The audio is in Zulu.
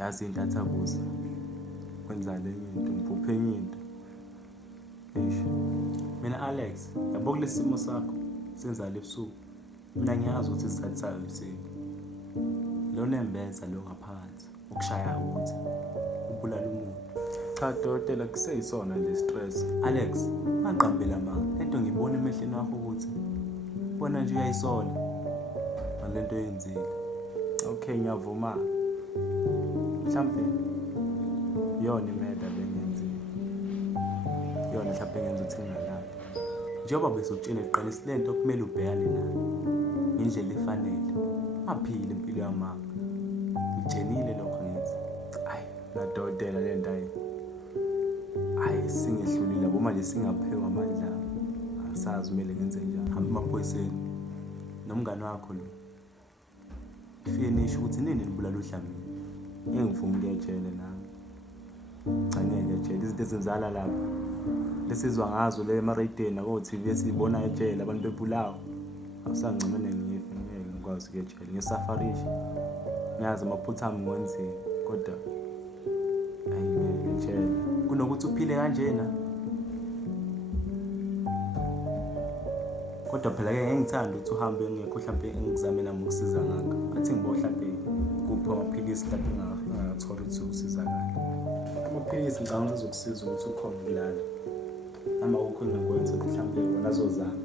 yazi into athabuza kwenza lenye into mphuphe enye into eish mina Alex yabo kulesimo sakho senza lebusuku mina ngiyazi ukuthi isikhathi sayo yisiphi lo nembeza lo ngaphakathi ukushaya ukuthi ubulala umuntu cha dokotela kuseyisona le stress Alex maqambela manga lento ngibona emehlweni wakho ukuthi bona nje uyayisola ngalento yenzile okay ngiyavuma mhlambe yona imeda bengenzile yona mhlambe ngenza ukuthi ngalala njengoba besukutshela eqalisa lento kumele ubhekane nayo ngendlela efanele aphile impilo yamanga ngitshenile lokho ngithi ayi nadodela lento ayi singehlulile yabo manje singaphewa amandla asazi kumele ngenze njani hamba emaphoyiseni nomngane wakho lo ifike nisho ukuthi nini nibulala uDlamini ngingivuma ukuyetshela nami cha ngeke etshela izinto ezenzala lapha lesizwa ngazo le emaradiyweni nako TV esibona etshela abantu bebulawa awusancemene ngiyife ngeke ngikwazi ukuyetshela ngesafarisha ngiyazi amaphutha ami ngwenziwe kodwa ayingeke etshela kunokuthi uphile kanjena kodwa phela ke ngengithanda ukuthi uhambe ngekho mhlawumbe engizame nami ukusiza ngakho athi ngibo mhlawumbe kupha amaphilisi lapho engathola ukuthi usizakala amaphilisi ngicabanga ukusiza ukuthi ukhona ukulala ama ukho engakwenza mhlawumbe wona azozama